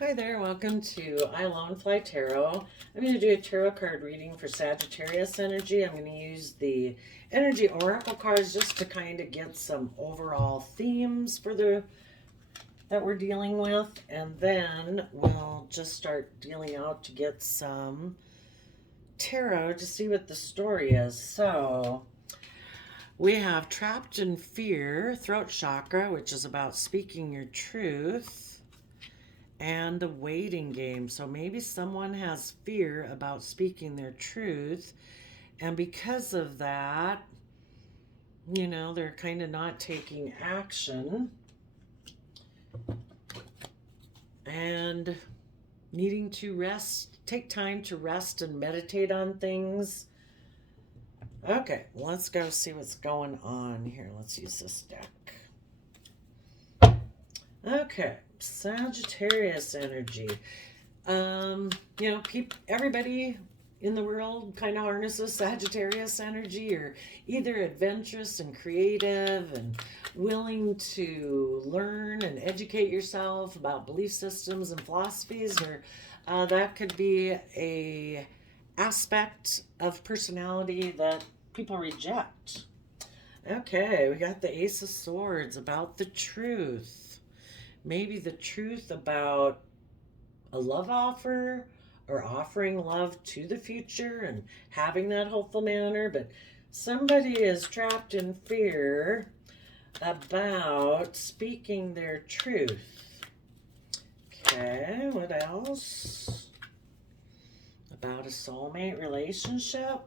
Hi there, welcome to I Lone Fly Tarot. I'm going to do a tarot card reading for Sagittarius energy. I'm going to use the energy oracle cards just to kind of get some overall themes for that we're dealing with, and then we'll just start dealing out to get some tarot to see what the story is. So, we have trapped in fear, throat chakra, which is about speaking your truth, and the waiting game. So maybe someone has fear about speaking their truth, and because of that, they're kind of not taking action and needing to rest, take time to rest and meditate on things. Okay, let's go see what's going on here. Let's use this deck. Okay, Sagittarius energy. Everybody in the world kind of harnesses Sagittarius energy, or either adventurous and creative and willing to learn and educate yourself about belief systems and philosophies, or that could be a aspect of personality that people reject. Okay, we got the Ace of Swords, about the truth. Maybe the truth about a love offer, or offering love to the future and having that hopeful manner, but somebody is trapped in fear about speaking their truth. Okay, what else? About a soulmate relationship?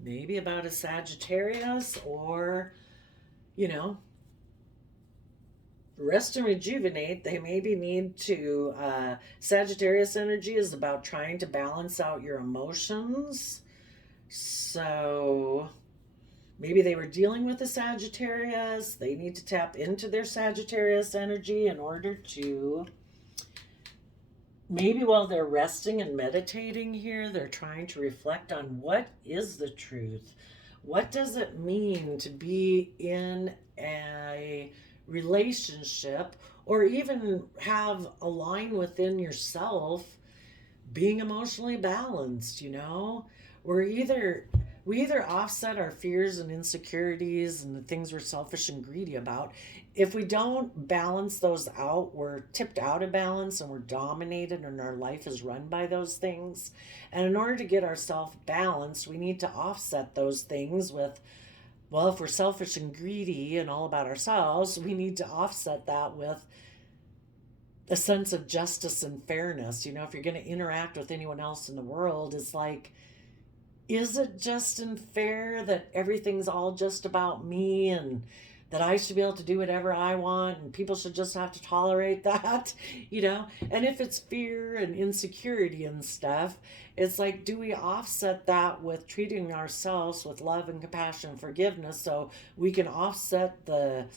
Maybe about a Sagittarius, or, rest and rejuvenate. They maybe need to, Sagittarius energy is about trying to balance out your emotions. So maybe they were dealing with a Sagittarius. They need to tap into their Sagittarius energy in order to, maybe while they're resting and meditating here, they're trying to reflect on what is the truth. What does it mean to be in a relationship, or even have a line within yourself, being emotionally balanced? We either offset our fears and insecurities and the things we're selfish and greedy about. If we don't balance those out, we're tipped out of balance and we're dominated, and our life is run by those things. And in order to get ourselves balanced, we need to offset those things with, well, if we're selfish and greedy and all about ourselves, we need to offset that with a sense of justice and fairness. If you're going to interact with anyone else in the world, it's like, is it just and fair that everything's all just about me, and that I should be able to do whatever I want and people should just have to tolerate that? And if it's fear and insecurity and stuff, it's like, do we offset that with treating ourselves with love and compassion and forgiveness, so we can offset the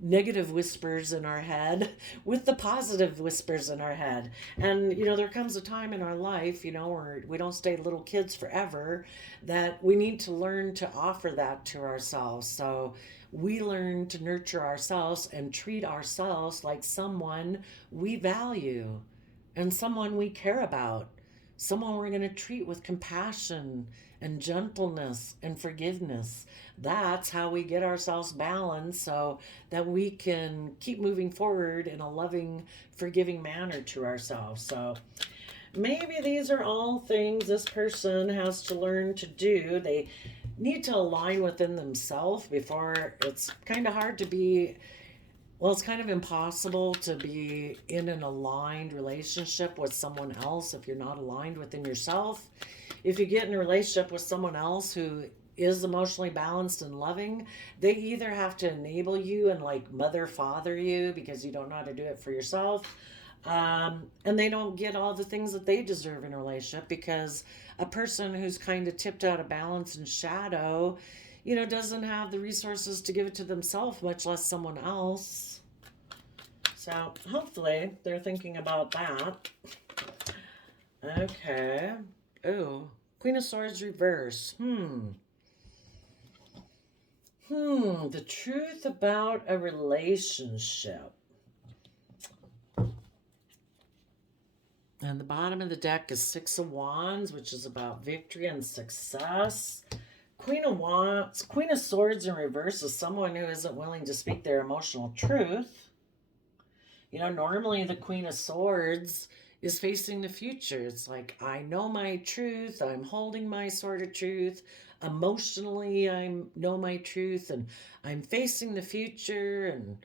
negative whispers in our head with the positive whispers in our head? And, there comes a time in our life, where we don't stay little kids forever, that we need to learn to offer that to ourselves. So we learn to nurture ourselves and treat ourselves like someone we value and someone we care about, someone we're going to treat with compassion and gentleness and forgiveness. That's how we get ourselves balanced, so that we can keep moving forward in a loving, forgiving manner to ourselves. So maybe these are all things this person has to learn to do. They need to align within themselves before. It's kind of hard to be, well, it's kind of impossible to be in an aligned relationship with someone else if you're not aligned within yourself. If you get in a relationship with someone else who is emotionally balanced and loving, they either have to enable you and like mother father you because you don't know how to do it for yourself. And they don't get all the things that they deserve in a relationship, because a person who's kind of tipped out of balance and shadow, doesn't have the resources to give it to themselves, much less someone else. So hopefully they're thinking about that. Okay. Oh, Queen of Swords reverse. The truth about a relationship. And the bottom of the deck is Six of Wands, which is about victory and success. Queen of Wands, Queen of Swords in reverse is someone who isn't willing to speak their emotional truth. You know, normally the Queen of Swords is facing the future. It's like, I know my truth. I'm holding my sword of truth. Emotionally, I know my truth, and I'm facing the future, and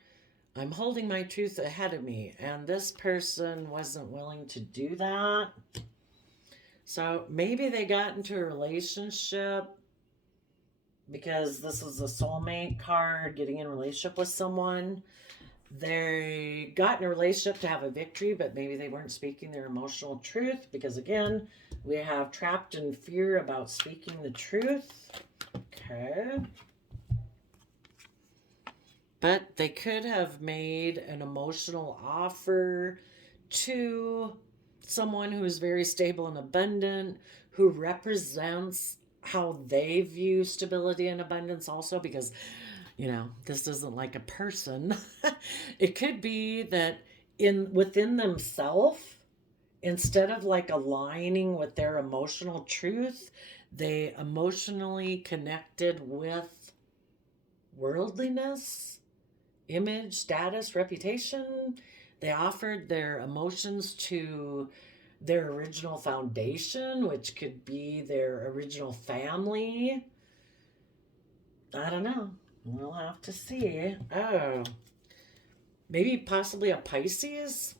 I'm holding my truth ahead of me. And this person wasn't willing to do that. So maybe they got into a relationship because this is a soulmate card, getting in a relationship with someone. They got in a relationship to have a victory, but maybe they weren't speaking their emotional truth because, again, we have trapped in fear about speaking the truth. Okay. But they could have made an emotional offer to someone who is very stable and abundant, who represents how they view stability and abundance also, because, you know, this isn't like a person. It could be that within themselves, instead of like aligning with their emotional truth, they emotionally connected with worldliness, image, status, reputation. They offered their emotions to their original foundation, which could be their original family. I don't know. We'll have to see. Oh, maybe possibly a Pisces.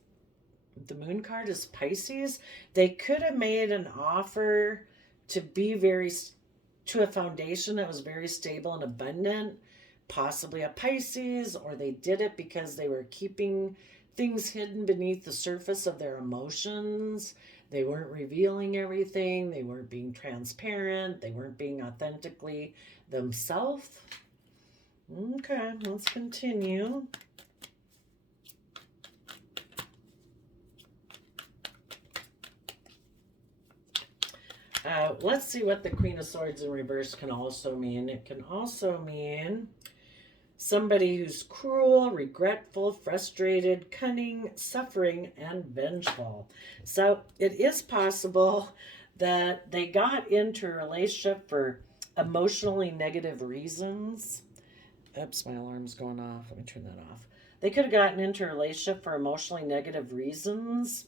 The moon card is Pisces. They could have made an offer to be to a foundation that was very stable and abundant, possibly a Pisces, or they did it because they were keeping things hidden beneath the surface of their emotions. They weren't revealing everything. They weren't being transparent. They weren't being authentically themselves. Okay, let's continue. Let's see what the Queen of Swords in reverse can also mean. It can also mean somebody who's cruel, regretful, frustrated, cunning, suffering, and vengeful. So it is possible that they got into a relationship for emotionally negative reasons. Oops, my alarm's going off. Let me turn that off. They could have gotten into a relationship for emotionally negative reasons.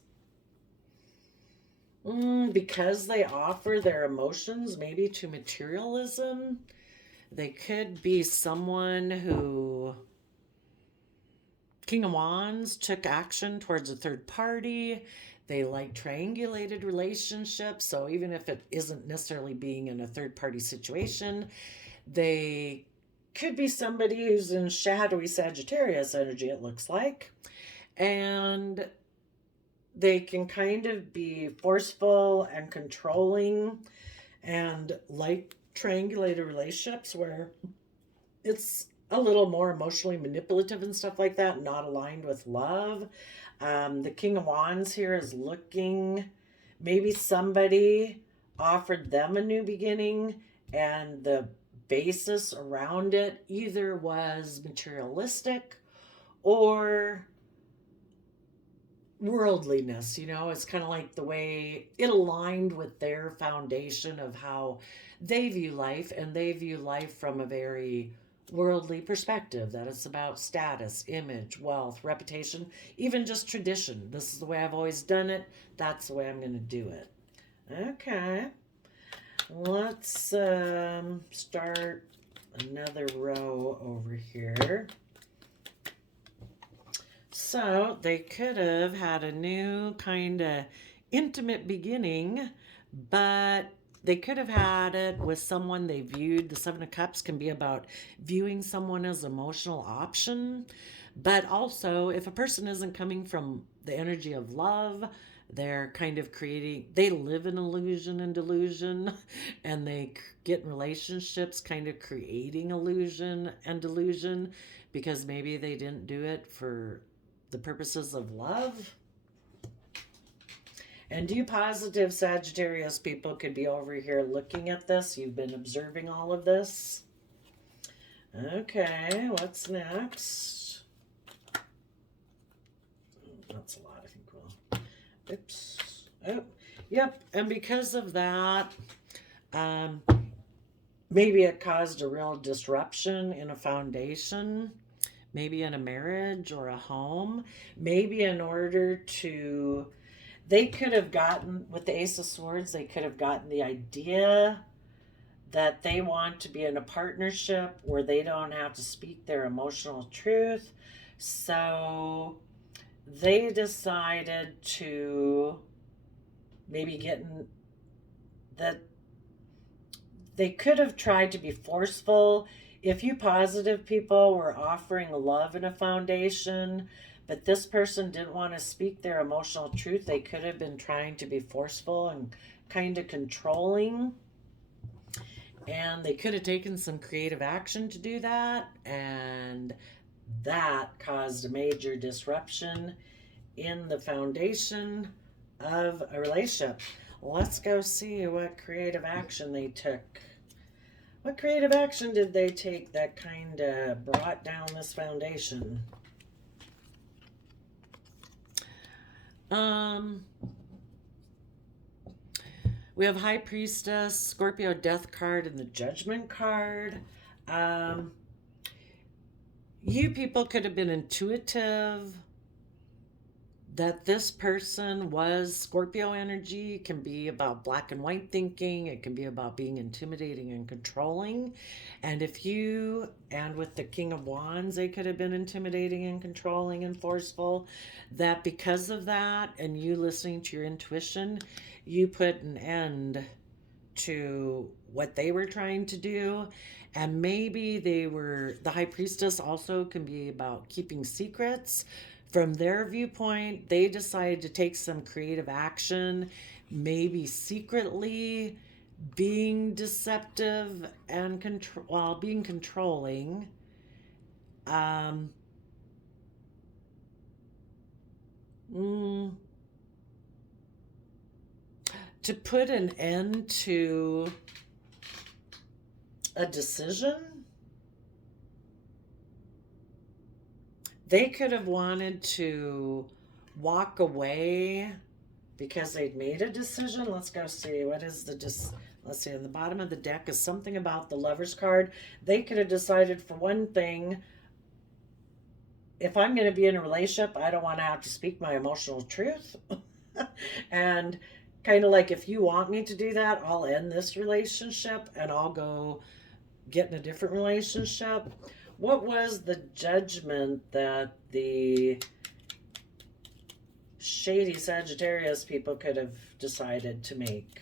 Because they offer their emotions maybe to materialism. They could be someone who, King of Wands, took action towards a third party. They like triangulated relationships. So even if it isn't necessarily being in a third party situation, they could be somebody who's in shadowy Sagittarius energy, it looks like. And they can kind of be forceful and controlling and like triangulated relationships where it's a little more emotionally manipulative and stuff like that, not aligned with love. The King of Wands here is looking, maybe somebody offered them a new beginning, and the basis around it either was materialistic or worldliness. You know, it's kind of like the way it aligned with their foundation of how they view life, and they view life from a very worldly perspective, that it's about status, image, wealth, reputation, even just tradition. This is the way I've always done it. That's the way I'm going to do it. Okay. Let's start another row over here. So they could have had a new kind of intimate beginning, but they could have had it with someone they viewed. The Seven of Cups can be about viewing someone as an emotional option, but also if a person isn't coming from the energy of love, they're kind of they live in illusion and delusion, and they get in relationships kind of creating illusion and delusion because maybe they didn't do it for the purposes of love. And you positive Sagittarius people could be over here looking at this. You've been observing all of this. Okay, what's next? That's a lot, I think. Well, oops. Oh, yep. And because of that, um, maybe it caused a real disruption in a foundation, maybe in a marriage or a home. Maybe in order to, they could have gotten, with the Ace of Swords, they could have gotten the idea that they want to be in a partnership where they don't have to speak their emotional truth. So they decided to maybe get in that they could have tried to be forceful. If you positive people were offering love in a foundation, but this person didn't want to speak their emotional truth, they could have been trying to be forceful and kind of controlling. And they could have taken some creative action to do that. And that caused a major disruption in the foundation of a relationship. Let's go see what creative action they took. What creative action did they take that kind of brought down this foundation? We have High Priestess, Scorpio Death card, and the Judgment card. You people could have been intuitive that this person was Scorpio energy. It can be about black and white thinking. It can be about being intimidating and controlling. And if you, and with the King of Wands, they could have been intimidating and controlling and forceful. That because of that, and you listening to your intuition, you put an end to what they were trying to do. And maybe they were, the High Priestess also can be about keeping secrets. From their viewpoint, they decided to take some creative action, maybe secretly being deceptive and while being controlling. Mm, to put an end to a decision. They could have wanted to walk away because they'd made a decision. Let's go see. What is the let's see, on the bottom of the deck is something about the Lover's card. They could have decided, for one thing, if I'm going to be in a relationship, I don't want to have to speak my emotional truth. And kind of like, if you want me to do that, I'll end this relationship and I'll go get in a different relationship. What was the judgment that the shady Sagittarius people could have decided to make?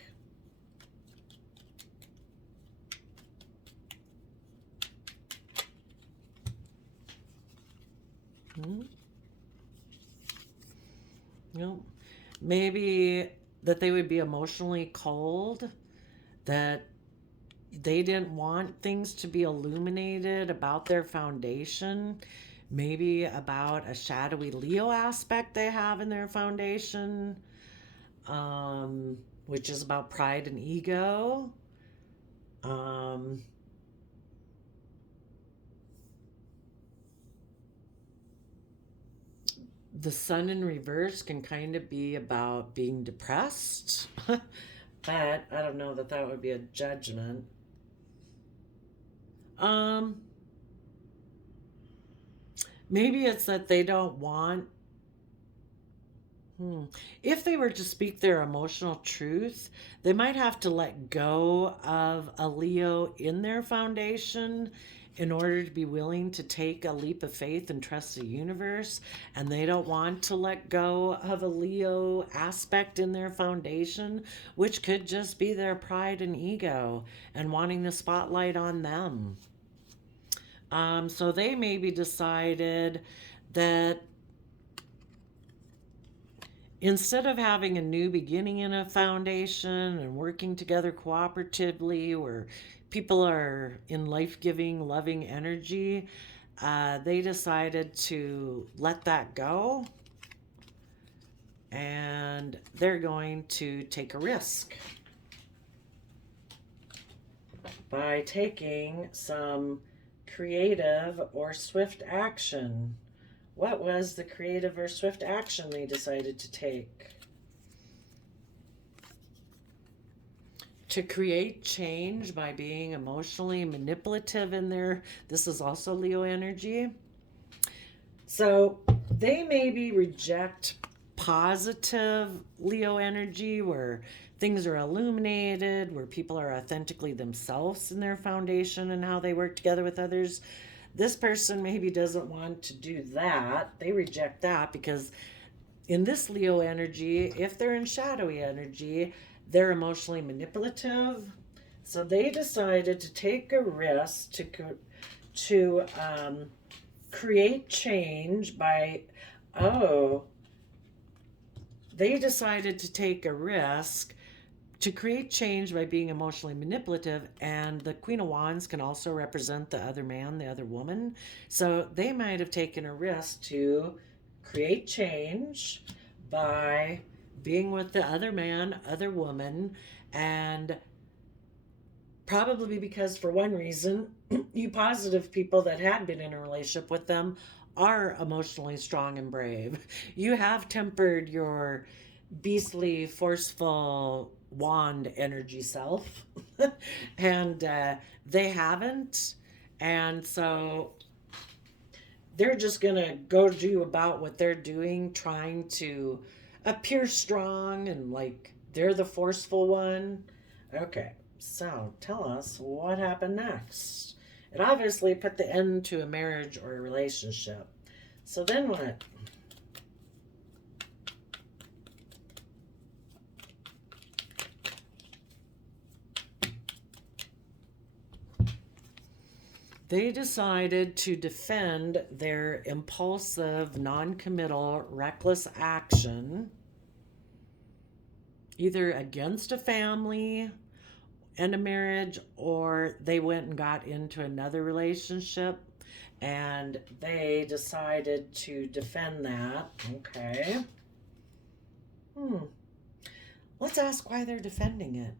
No. Maybe that they would be emotionally cold, that they didn't want things to be illuminated about their foundation, maybe about a shadowy Leo aspect they have in their foundation, which is about pride and ego. The Sun in reverse can kind of be about being depressed, but I don't know that that would be a judgment. Maybe it's that they don't want. If they were to speak their emotional truth, they might have to let go of a Leo in their foundation in order to be willing to take a leap of faith and trust the universe. And they don't want to let go of a Leo aspect in their foundation, which could just be their pride and ego and wanting the spotlight on them. So they maybe decided that instead of having a new beginning in a foundation and working together cooperatively where people are in life-giving, loving energy, they decided to let that go, and they're going to take a risk by taking some creative or swift action. What was the creative or swift action they decided to take? to create change by being emotionally manipulative in their, this is also Leo energy. So they maybe reject positive Leo energy where things are illuminated, where people are authentically themselves in their foundation and how they work together with others. This person maybe doesn't want to do that. They reject that because in this Leo energy, if they're in shadowy energy, they're emotionally manipulative. So they decided to take a risk to create change by, oh, they decided to take a risk to create change by being emotionally manipulative. And the Queen of Wands can also represent the other man, the other woman. So they might have taken a risk to create change by being with the other man, other woman, and probably because for one reason, you positive people that had been in a relationship with them are emotionally strong and brave. You have tempered your beastly, forceful wand energy self, and they haven't. And so they're just going to go do about what they're doing, trying to appear strong and like they're the forceful one. Okay, so tell us what happened next. It obviously put the end to a marriage or a relationship. So then what? They decided to defend their impulsive, non-committal, reckless action either against a family and a marriage, or they went and got into another relationship and they decided to defend that. Okay. Let's ask why they're defending it.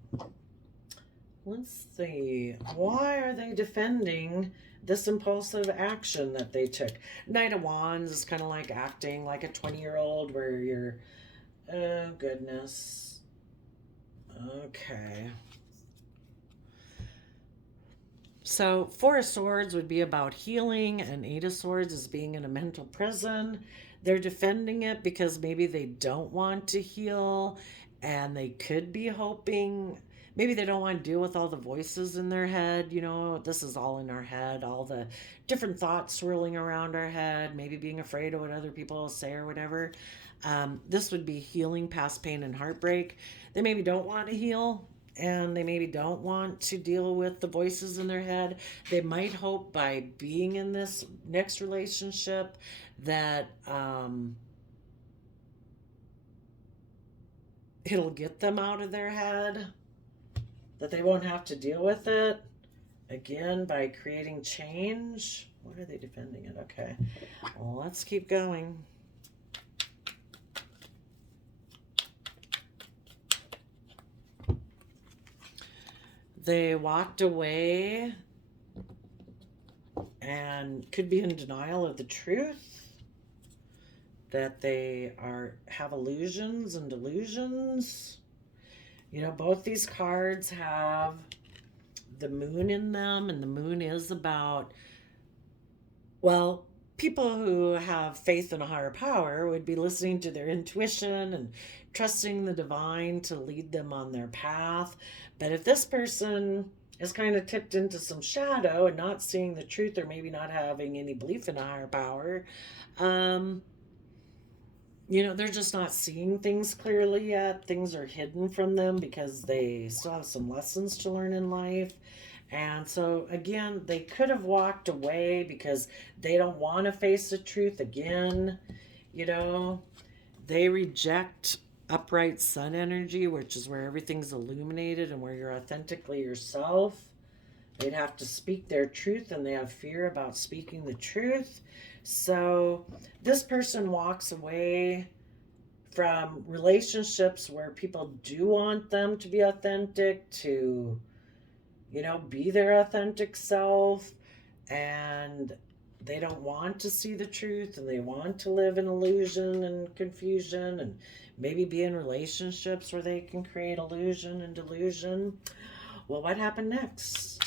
Let's see. Why are they defending this impulsive action that they took? Knight of Wands is kind of like acting like a 20-year-old where you're, oh goodness. Okay. So Four of Swords would be about healing, and Eight of Swords is being in a mental prison. They're defending it because maybe they don't want to heal, and they could be hoping, maybe they don't want to deal with all the voices in their head. You know, this is all in our head, all the different thoughts swirling around our head, maybe being afraid of what other people will say or whatever. This would be healing past pain and heartbreak. They maybe don't want to heal, and they maybe don't want to deal with the voices in their head. They might hope by being in this next relationship that it'll get them out of their head, that they won't have to deal with it again by creating change. Why are they defending it? Okay, well, let's keep going. They walked away and could be in denial of the truth, that they have illusions and delusions. You know, both these cards have the moon in them, and the moon is about, well, people who have faith in a higher power would be listening to their intuition and trusting the divine to lead them on their path. But if this person is kind of tipped into some shadow and not seeing the truth, or maybe not having any belief in a higher power, you know, they're just not seeing things clearly yet. Things are hidden from them because they still have some lessons to learn in life. And so, again, they could have walked away because they don't want to face the truth again. You know, they reject upright sun energy, which is where everything's illuminated and where you're authentically yourself. They'd have to speak their truth, and they have fear about speaking the truth. So this person walks away from relationships where people do want them to be authentic, to, you know, be their authentic self. And they don't want to see the truth, and they want to live in illusion and confusion, and maybe be in relationships where they can create illusion and delusion. Well, what happened next?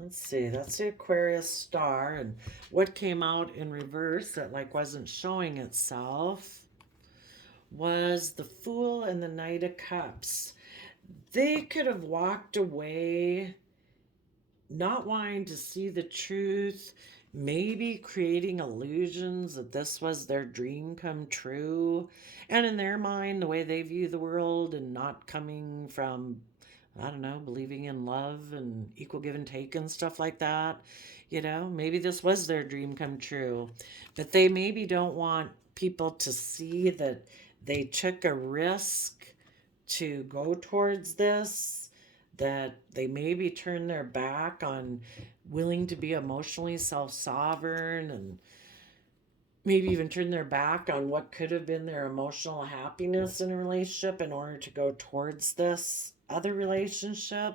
Let's see, that's the Aquarius star, and what came out in reverse that like wasn't showing itself was the Fool and the Knight of Cups. They could have walked away not wanting to see the truth, maybe creating illusions that this was their dream come true. And in their mind, the way they view the world and not coming from, I don't know, believing in love and equal give and take and stuff like that. Maybe this was their dream come true. But they maybe don't want people to see that they took a risk to go towards this, that they maybe turn their back on willing to be emotionally self-sovereign, and maybe even turn their back on what could have been their emotional happiness in a relationship in order to go towards this other relationship,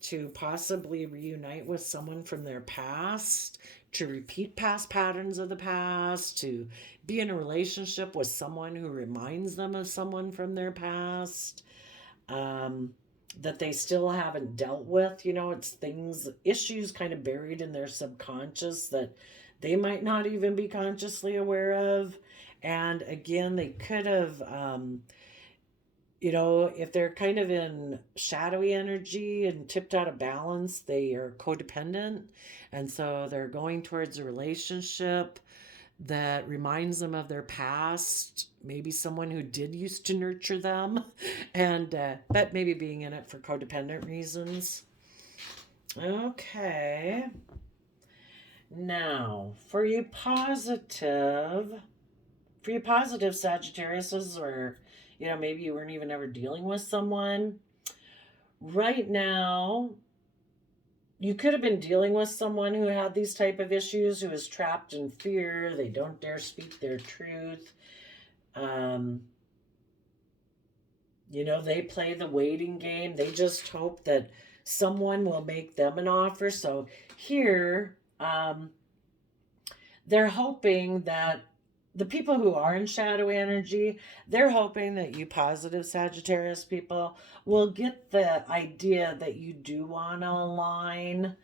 to possibly reunite with someone from their past, to repeat past patterns of the past, to be in a relationship with someone who reminds them of someone from their past, that they still haven't dealt with. It's things, issues kind of buried in their subconscious that they might not even be consciously aware of. And again, they could have, if they're kind of in shadowy energy and tipped out of balance, they are codependent. And so they're going towards a relationship that reminds them of their past, maybe someone who did used to nurture them, and but maybe being in it for codependent reasons. Okay. Now, for you positive Sagittariuses, or maybe you weren't even ever dealing with someone right now, you could have been dealing with someone who had these type of issues, who is trapped in fear. They don't dare speak their truth. They play the waiting game. They just hope that someone will make them an offer. So here, they're hoping that the people who are in shadow energy, they're hoping that you positive Sagittarius people will get the idea that you do want to align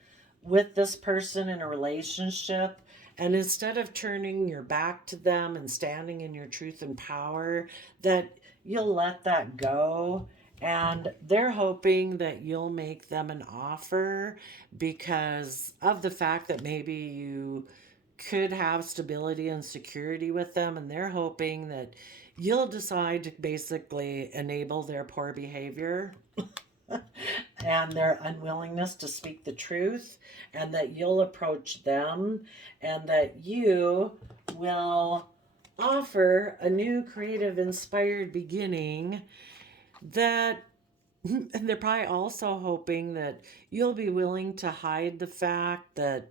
with this person in a relationship. And instead of turning your back to them and standing in your truth and power, that you'll let that go. And they're hoping that you'll make them an offer because of the fact that maybe you could have stability and security with them, and they're hoping that you'll decide to basically enable their poor behavior and their unwillingness to speak the truth, and that you'll approach them, and that you will offer a new creative inspired beginning. That and they're probably also hoping that you'll be willing to hide the fact that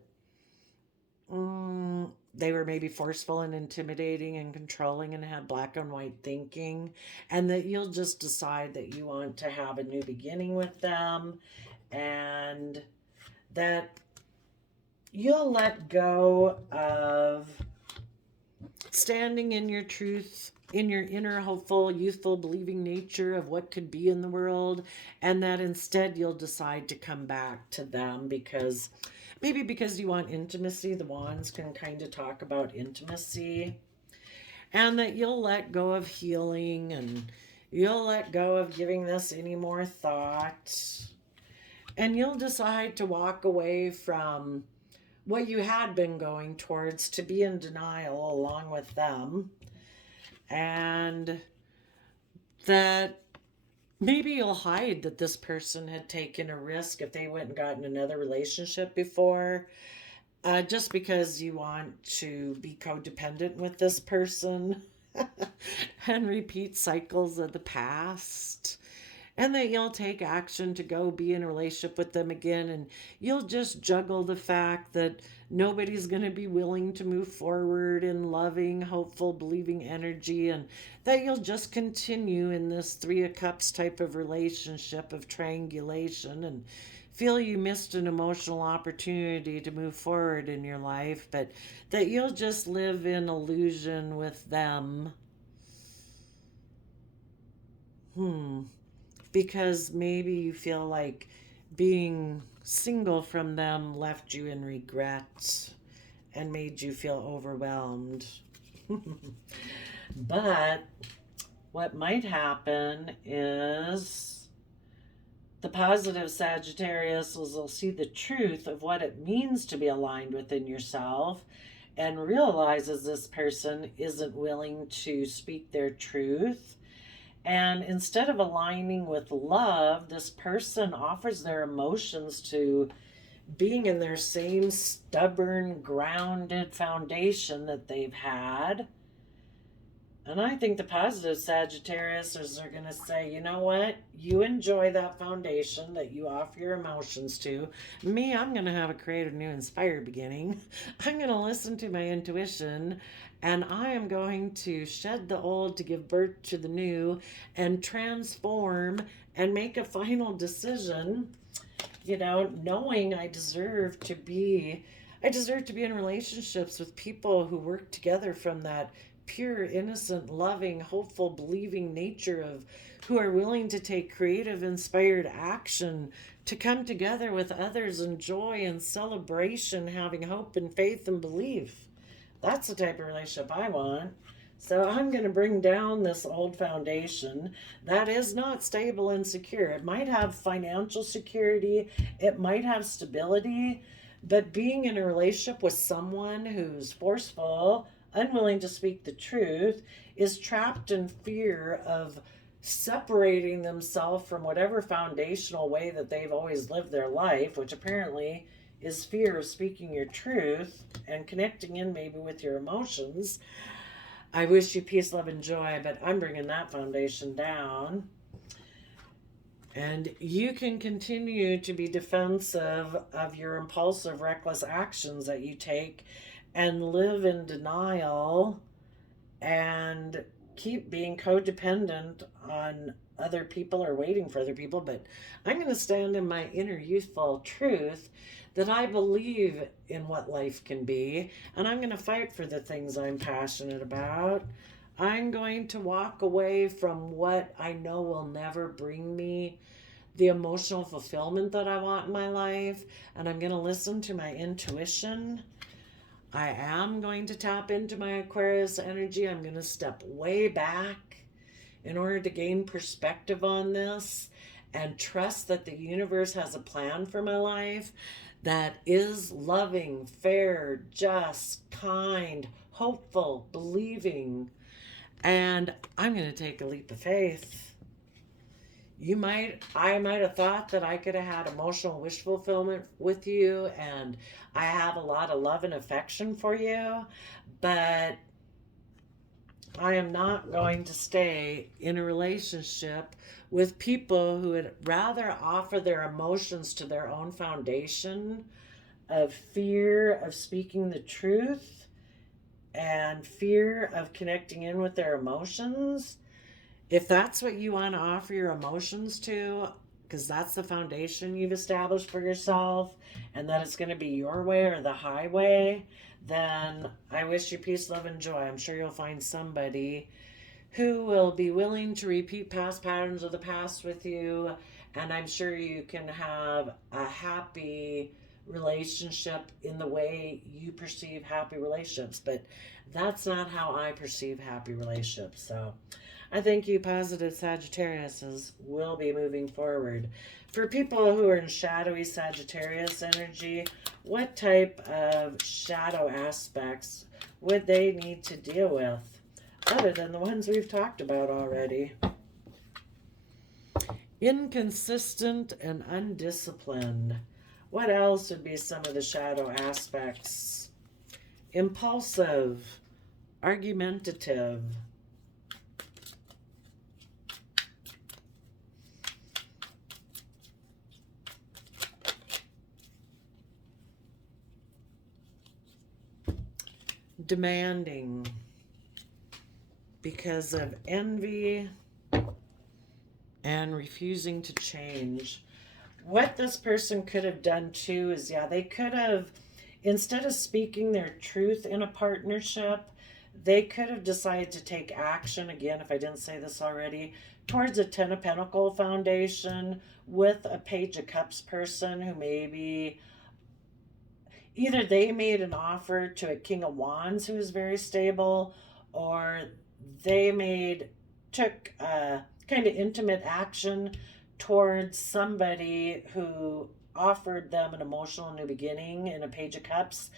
they were maybe forceful and intimidating and controlling and had black and white thinking, and that you'll just decide that you want to have a new beginning with them, and that you'll let go of standing in your truth, in your inner hopeful, youthful, believing nature of what could be in the world, and that instead you'll decide to come back to them because you want intimacy. The wands can kind of talk about intimacy. And that you'll let go of healing, and you'll let go of giving this any more thought. And you'll decide to walk away from what you had been going towards, to be in denial along with them. And that maybe you'll hide that this person had taken a risk if they went and got in another relationship before, just because you want to be codependent with this person and repeat cycles of the past. And that you'll take action to go be in a relationship with them again, and you'll just juggle the fact that nobody's going to be willing to move forward in loving, hopeful, believing energy, and that you'll just continue in this Three of Cups type of relationship of triangulation and feel you missed an emotional opportunity to move forward in your life, but that you'll just live in illusion with them. Because maybe you feel like being single from them left you in regret and made you feel overwhelmed. But what might happen is the positive Sagittarius will see the truth of what it means to be aligned within yourself and realizes this person isn't willing to speak their truth. And instead of aligning with love, this person offers their emotions to being in their same stubborn, grounded foundation that they've had. And I think the positive Sagittarius are going to say, you know what? You enjoy that foundation that you offer your emotions to. Me, I'm going to have a creative, new, inspired beginning. I'm going to listen to my intuition, and I am going to shed the old to give birth to the new and transform and make a final decision, knowing I deserve to be in relationships with people who work together from that pure, innocent, loving, hopeful, believing nature of who are willing to take creative, inspired action to come together with others in joy and celebration, having hope and faith and belief. That's the type of relationship I want. So I'm going to bring down this old foundation that is not stable and secure. It might have financial security, it might have stability, but being in a relationship with someone who's forceful, unwilling to speak the truth, is trapped in fear of separating themselves from whatever foundational way that they've always lived their life, which apparently is fear of speaking your truth and connecting in maybe with your emotions. I wish you peace, love, and joy, but I'm bringing that foundation down. And you can continue to be defensive of your impulsive, reckless actions that you take and live in denial and keep being codependent on other people or waiting for other people. But I'm going to stand in my inner youthful truth that I believe in what life can be, and I'm going to fight for the things I'm passionate about. I'm going to walk away from what I know will never bring me the emotional fulfillment that I want in my life, and I'm going to listen to my intuition. I am going to tap into my Aquarius energy. I'm going to step way back in order to gain perspective on this and trust that the universe has a plan for my life that is loving, fair, just, kind, hopeful, believing. And I'm going to take a leap of faith. I might have thought that I could have had emotional wish fulfillment with you, and I have a lot of love and affection for you, but I am not going to stay in a relationship with people who would rather offer their emotions to their own foundation of fear of speaking the truth and fear of connecting in with their emotions. If that's what you want to offer your emotions to, because that's the foundation you've established for yourself, and that it's going to be your way or the highway, then I wish you peace, love, and joy. I'm sure you'll find somebody who will be willing to repeat past patterns of the past with you, and I'm sure you can have a happy relationship in the way you perceive happy relationships. But that's not how I perceive happy relationships. So I think you positive Sagittariuses will be moving forward. For people who are in shadowy Sagittarius energy, what type of shadow aspects would they need to deal with other than the ones we've talked about already? Inconsistent and undisciplined. What else would be some of the shadow aspects? Impulsive, argumentative, demanding because of envy and refusing to change. What this person could have done too is, yeah, they could have, instead of speaking their truth in a partnership, they could have decided to take action, again, if I didn't say this already, towards a Ten of Pentacles foundation with a Page of Cups person who maybe either they made an offer to a King of Wands who is very stable, or they took kind of intimate action towards somebody who offered them an emotional new beginning in a Page of Cups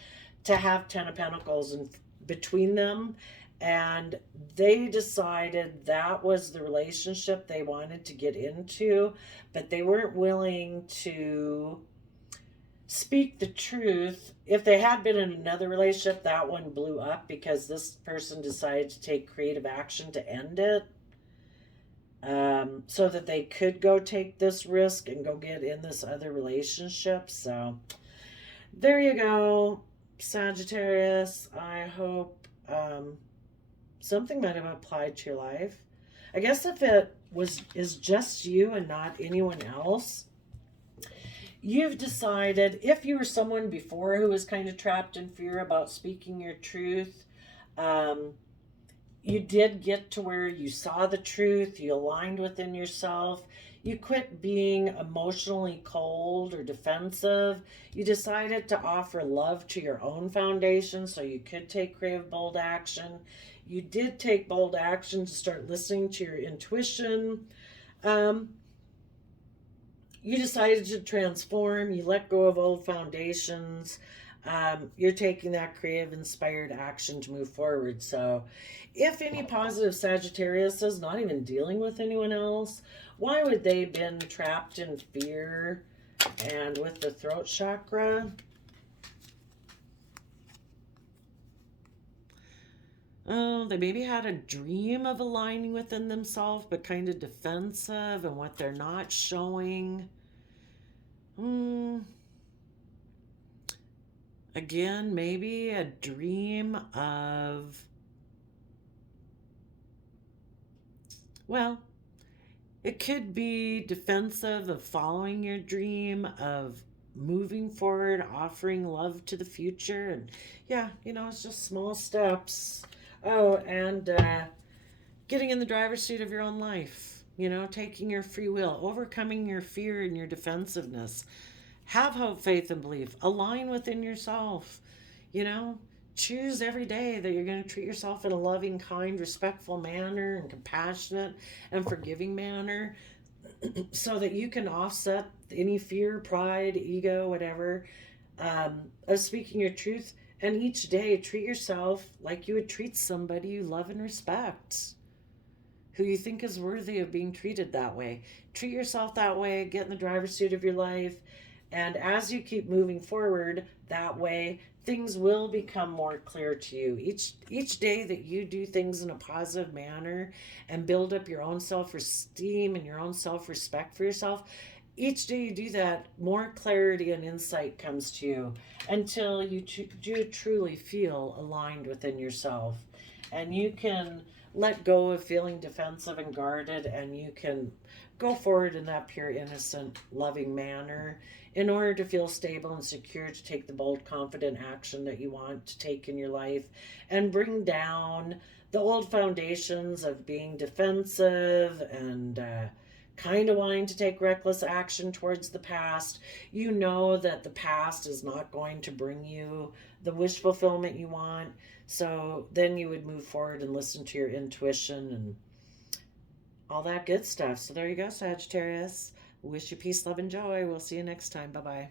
to have Ten of Pentacles in between them. And they decided that was the relationship they wanted to get into, but they weren't willing to speak the truth. If they had been in another relationship, that one blew up because this person decided to take creative action to end it, so that they could go take this risk and go get in this other relationship. So there you go, Sagittarius. I hope something might have applied to your life. I guess if it is just you and not anyone else, you've decided, if you were someone before who was kind of trapped in fear about speaking your truth, you did get to where you saw the truth, you aligned within yourself, you quit being emotionally cold or defensive, you decided to offer love to your own foundation so you could take creative, bold action. You did take bold action to start listening to your intuition. You decided to transform. You let go of old foundations. You're taking that creative, inspired action to move forward. So if any positive Sagittarius is not even dealing with anyone else, why would they have been trapped in fear and with the throat chakra? Oh, they maybe had a dream of aligning within themselves, but kind of defensive and what they're not showing. Again, maybe a dream of, well, it could be defensive of following your dream, of moving forward, offering love to the future. And yeah, it's just small steps. Oh, and getting in the driver's seat of your own life, taking your free will, overcoming your fear and your defensiveness. Have hope, faith, and belief. Align within yourself. Choose every day that you're going to treat yourself in a loving, kind, respectful manner and compassionate and forgiving manner so that you can offset any fear, pride, ego, whatever, of speaking your truth. And each day, treat yourself like you would treat somebody you love and respect, who you think is worthy of being treated that way. Treat yourself that way, get in the driver's seat of your life, and as you keep moving forward that way, things will become more clear to you. Each day that you do things in a positive manner and build up your own self-esteem and your own self-respect for yourself, each day you do that, more clarity and insight comes to you until you do truly feel aligned within yourself. And you can let go of feeling defensive and guarded, and you can go forward in that pure, innocent, loving manner in order to feel stable and secure, to take the bold, confident action that you want to take in your life and bring down the old foundations of being defensive and kind of wanting to take reckless action towards the past. You know that the past is not going to bring you the wish fulfillment you want. So then you would move forward and listen to your intuition and all that good stuff. So there you go, Sagittarius. Wish you peace, love, and joy. We'll see you next time. Bye-bye.